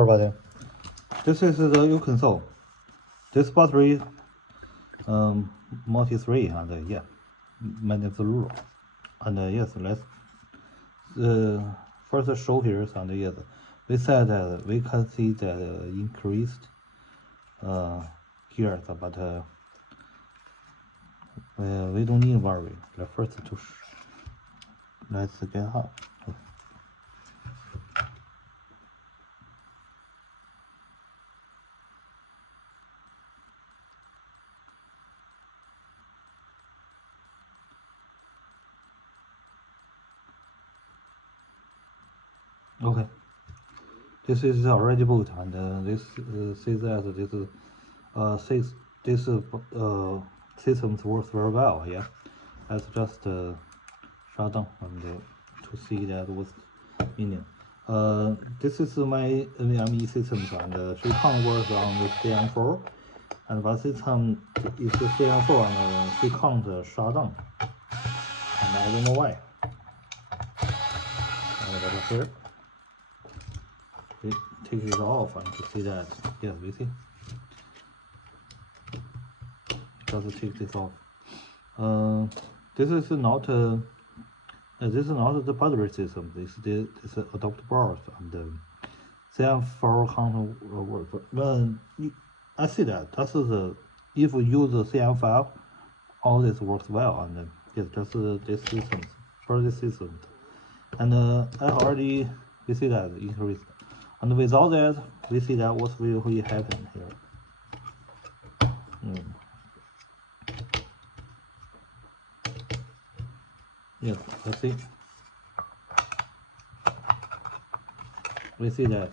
Everybody, this is the uconsole. This battery, multi 3, and yeah, minus 0. And yes, let's first show here. And yes, we said that we can see that increased here, but we don't need worry. First to let's get out. Okay, this is already boot, and this says that this systems works very well. Yeah, let's just shut down and to see that what's meaning. This is my NVMe systems, and she can't work on the CM4, and one system is the CM4, and she can't shut down, and I don't know why. But here, we take it off and to see that, yes, we see. Just take this off. This is not the battery system. This is adopt board, and CM4 can't work. When I see that that's the if you use the CM5, all this works well, and yes, just this system for this system. And I already we see that increased, and without that we see that what will happen here. Yes, let's see. We see that.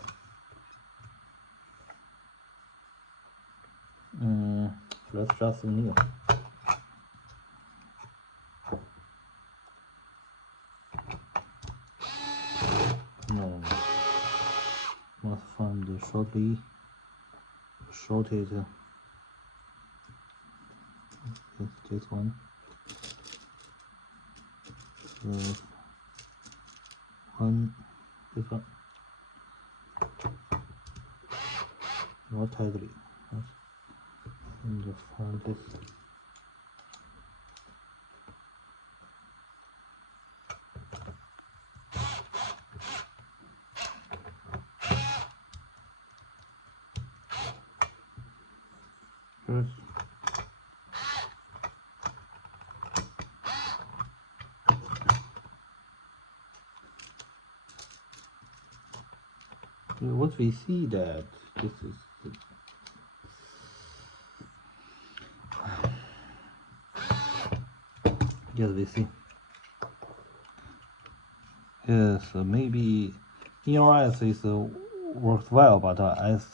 Let's just new. No, must find the shorted. This one. This one. Not tightly. And find this. First. What we see that this is yes, we see. Yes, maybe in your eyes it works well, but as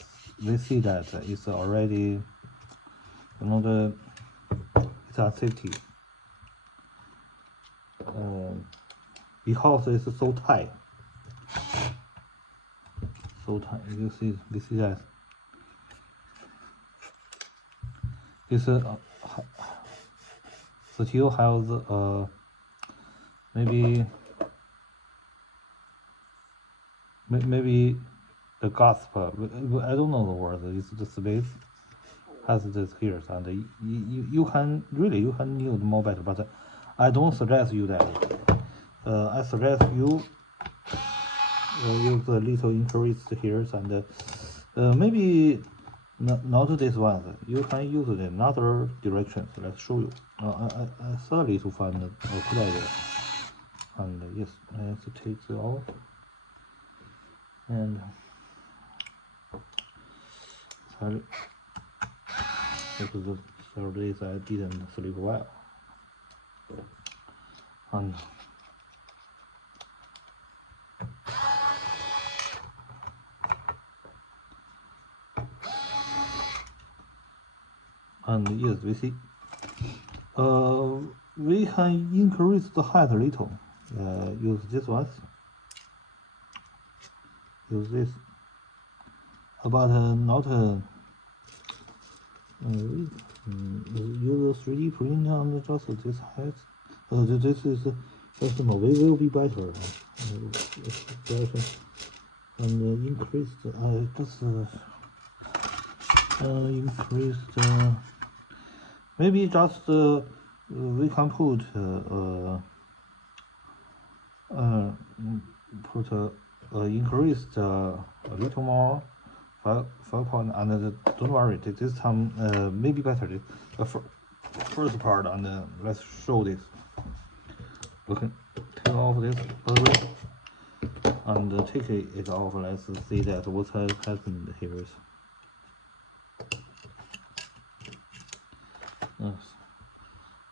we see that it's already, it's a safety. Because it's so tight. You see, we see that it's still has maybe the gasp. I don't know the word. It's the space has this here, and you can use more better, but I don't suggest you that. I suggest you use a little increased here, and maybe not this one. You can use it in another direction. So let's show you. I study to find a good idea. And yes, let's take it off. And sorry, because the 3 days I didn't sleep well. And yes, we see. We can increase the height a little. Use this one. Use this. But not. Use 3D print and just this height. This is just we will be better. and increased. This increased. Maybe just we can put increased a little more. 5 point, and don't worry, this time maybe better. The first part, and let's show this. Okay, take off this battery and take it off. Let's see that what has happened here. Yes,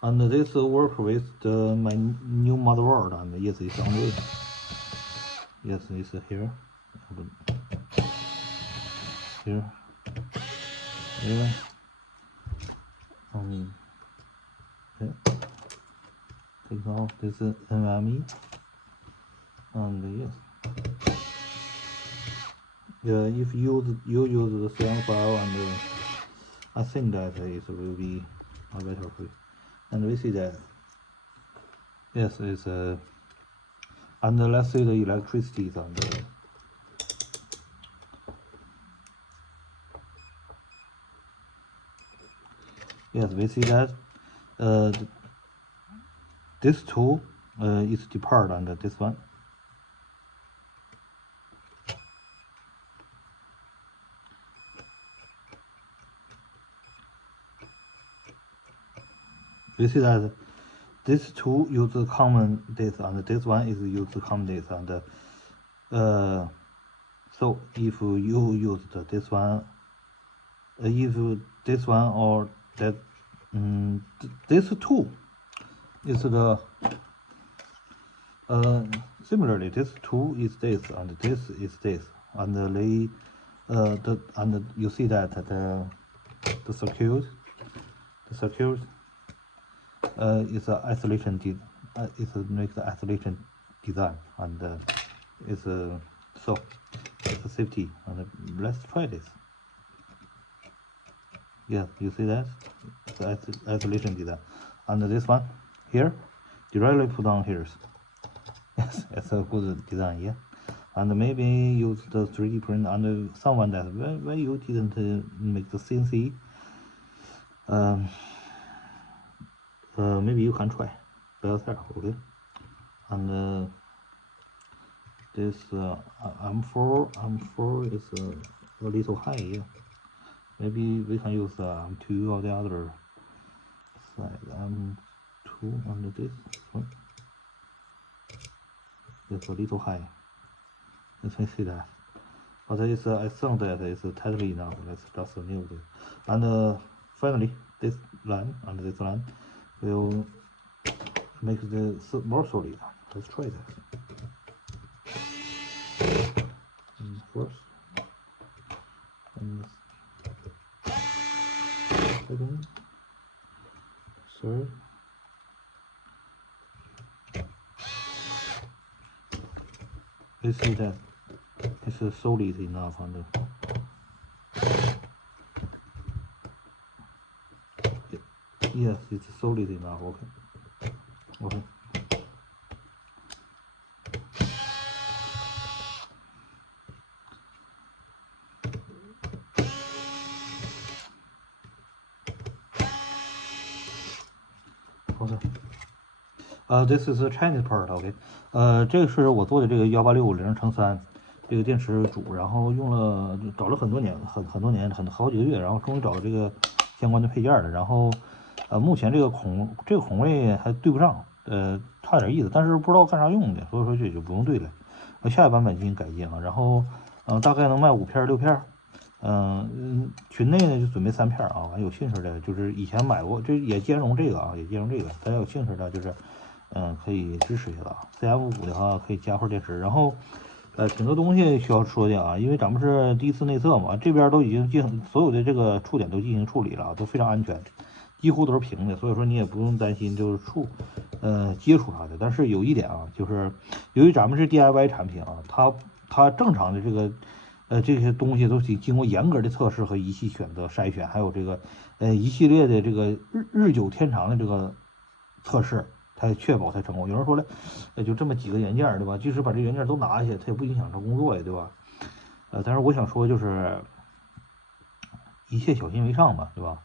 and this work with my new motherboard, and yes, it's on way. Yes, it's here. Here. Yeah. Okay. Take off this NVMe, and yes. Yeah, if you use the CM file, and I think that it will be a better way. And we see that yes, it's and let's see the electricity on the yes, we see that this two is depart under this one. We see that this two use common this, and this one is use common this, and so if you use this one, if this one or that this two is the similarly this two is this, and this is this, and they and you see that the circuit is a isolation it makes the isolation design, and it's so it's a safety, and let's try this. Yes, you see that the isolation design, and this one here directly put on here. Yes, it's a good design, yeah. And maybe use the 3D print, and someone that when you didn't make the CNC, maybe you can try by yourself, okay? And this M4 is a little high, yeah. Maybe we can use M2 or the other side. M2 under this one. It's a little high. You can see that. But it's I think that it's tightly enough. Let's just remove it. And finally, this line and this line will make this more solid. Let's try that. First, and second, third. You see that it's solid enough, and yes, it's solid enough. Okay. This is a Chinese part, OK。这个是我做的这个18650×3这个电池组，然后找了很多年，好几个月，然后终于找到这个相关的配件了。然后目前这个孔位还对不上，差点意思，但是不知道干啥用的，所以说这就不用对了。下一版本进行改进啊，然后大概能卖5片6片。群内呢就准备3片啊，完有兴趣的，就是以前买过，这也兼容这个啊，也兼容这个，大家有兴趣的，就是可以支持一下啊。CM5的话可以加块电池，然后挺多东西需要说的啊，因为咱们是第一次内测嘛，这边都已经所有的这个触点都进行处理了，都非常安全，几乎都是平的，所以说你也不用担心就是接触啥的。但是有一点啊，就是由于咱们是 DIY 产品啊，它正常的这个这些东西都经过严格的测试和仪器选择筛选，还有这个一系列的这个日久天长的这个测试，才确保它成功。有人说了，就这么几个元件对吧？即使把这元件都拿下，它也不影响它工作呀，对吧？但是我想说就是一切小心为上吧，对吧？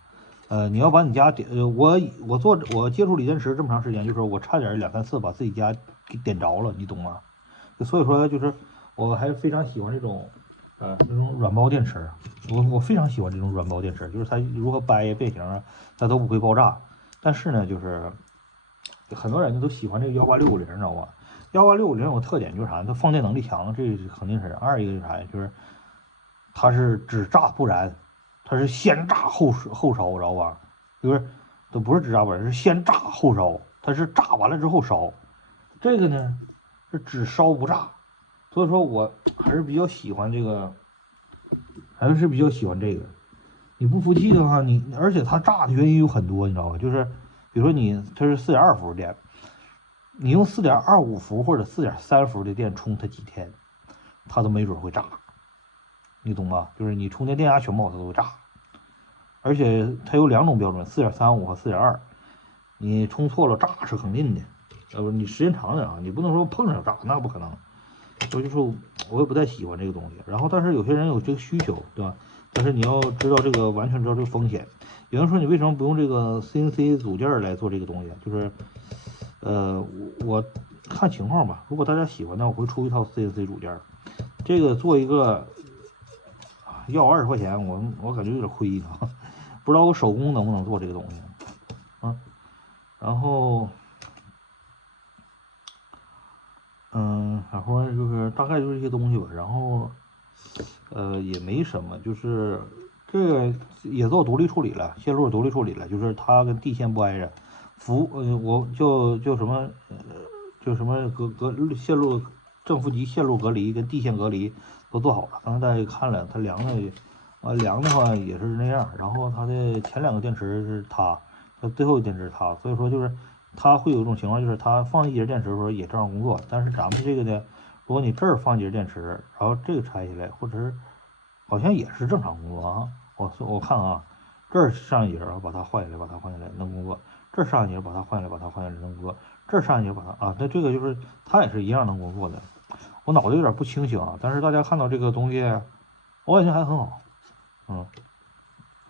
你要把你家点，我接触锂电池这么长时间，就是我差点2、3次把自己家给点着了，你懂吗？所以说就是我还非常喜欢这种那种软包电池，我非常喜欢这种软包电池，就是它如何掰呀变形啊，它都不会爆炸。但是呢，就是很多人都喜欢这个18650，你知道吧？18650有个特点就是啥？它放电能力强，这肯定是。二一个是啥呀？就是它是只炸不燃，它是先炸后烧，知道吧？就是都不是只炸不燃，是先炸后烧，它是炸完了之后烧。这个呢是只烧不炸，所以说我还是比较喜欢这个，你不服气的话，而且它炸的原因有很多，你知道吧？就是比如说它是4.2伏电，你用4.25伏或者4.3伏的电充它几天，它都没准会炸，你懂吗？就是你充电电压全爆它都会炸，而且它有2种标准，4.35和4.2，你充错了炸是肯定的，你时间长点啊，你不能说碰上炸，那不可能。所以就是我也不太喜欢这个东西。然后但是有些人有这个需求，对吧？但是你要知道这个完全知道这个风险。有人说你为什么不用这个 CNC 组件来做这个东西？就是我看情况吧。如果大家喜欢呢，我会出一套 CNC 组件。这个做一个要20块钱，我感觉有点亏啊。不知道我手工能不能做这个东西啊？然后然后就是大概就是这些东西吧。然后也没什么，就是这个也做独立处理了，线路独立处理了，就是它跟地线不挨着，我就什么就什么线路正负极线路隔离跟地线隔离都做好了。刚才大家看了，它量的话也是那样。然后它的前2个电池是它最后一个电池是它，所以说就是它会有一种情况，就是它放一节电池的时候也正常工作，但是咱们这个呢，如果你这儿放一节电池，然后这个拆下来，或者是好像也是正常工作啊。我看啊，这儿上一节，然后把它换下来，能工作；这儿上一节把它换下来，能工作；这儿上一节把它那这个就是它也是一样能工作的。我脑子有点不清醒啊，但是大家看到这个东西，我感觉还很好，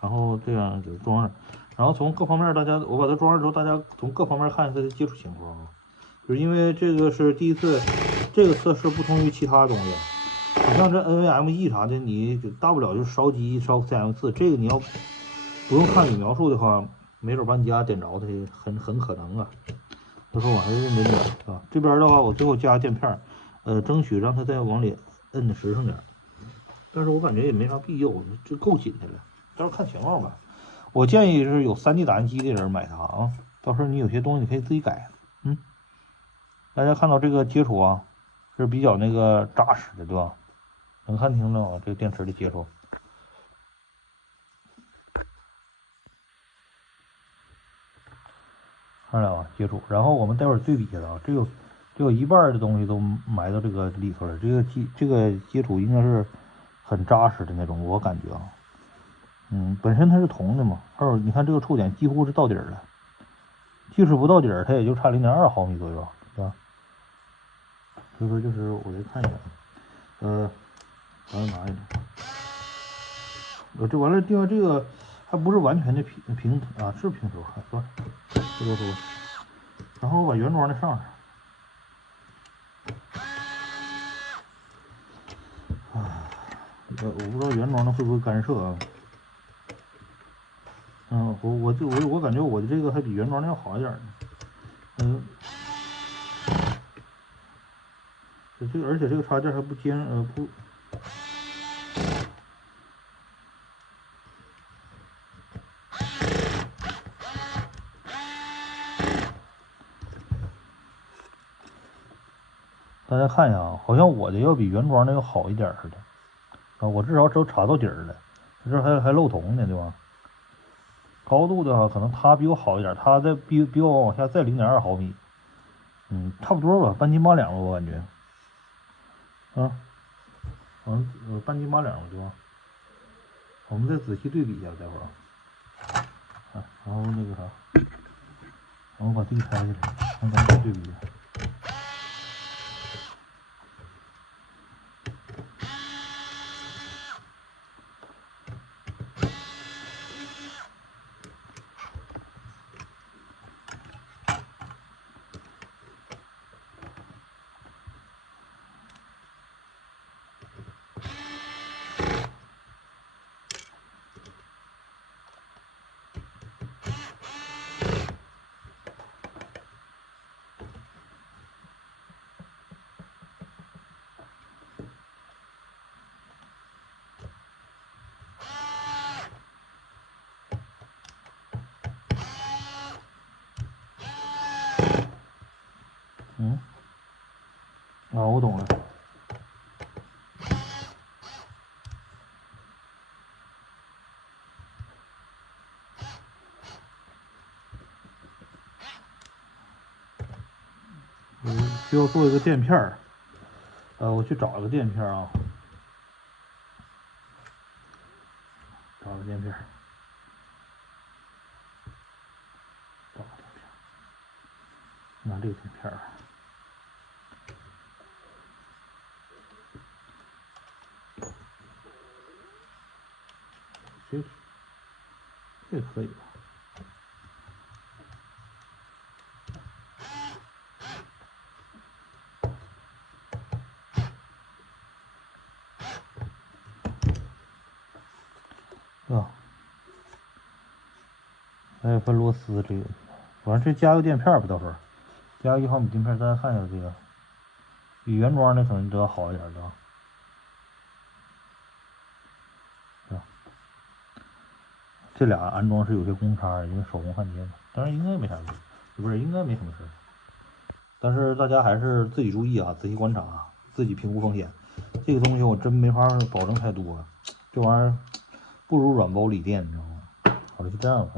然后这样给装上，然后从各方面我把它装上之后，大家从各方面看它的接触情况啊。就是因为这个是第一次，这个测试不同于其他东西。你像这 NVMe 啥的，你大不了就是烧机烧 CM4，这个你要不用看语描述的话，没准把你家点着的很可能啊。所以说我还是认真点啊。这边的话，我最后加垫片，争取让它再往里摁的实诚点。但是我感觉也没啥必要，这够紧的了。到时候看情况吧。我建议是有3D 打印机的人买它啊，到时候你有些东西你可以自己改。大家看到这个接触啊，是比较那个扎实的，对吧？能看清楚这个电池的接触。看了啊，接触。然后我们待会儿对比一下啊，这有一半的东西都埋到这个里头了。这个接触应该是很扎实的那种，我感觉啊。本身它是铜的嘛。你看这个触点几乎是到底了，即使不到底，它也就差0.2毫米左右，对吧？所以说就是我再看一下，完了拿一点。这完了，另外这个还不是完全的平啊，是平头，是吧？这个多。然后我把原装的上上。我不知道原装的会不会干涉啊。我感觉我的这个还比原装的要好一点呢。而且这个插件还不不。大家看一下啊，好像我的要比原装的要好一点似的啊，我至少只有插到底儿了，这还漏铜呢，对吧？高度的话，可能它比我好一点，它比我往下再0.2毫米，差不多吧，半斤八两吧，我感觉。半斤八两吧，对吧？我们再仔细对比一下，待会儿然后那个啥，然后把这个拆下来，让咱们再对比一下。需要做一个垫片儿。我去找一个垫片啊，找个垫片，找个垫片，拿这个垫片儿。这可以吧？啊，还有分螺丝这个，反正这加个垫片吧，到时候加个1毫米垫片，咱看一下这个，比原装的可能都要好一点的啊。这俩安装是有些公差，因为手工焊接嘛，当然应该没啥问题，不是应该没什么事儿。但是大家还是自己注意啊，仔细观察啊，自己评估风险。这个东西我真没法保证太多，这玩意儿不如软包锂电，你知道吗？好了，就这样吧。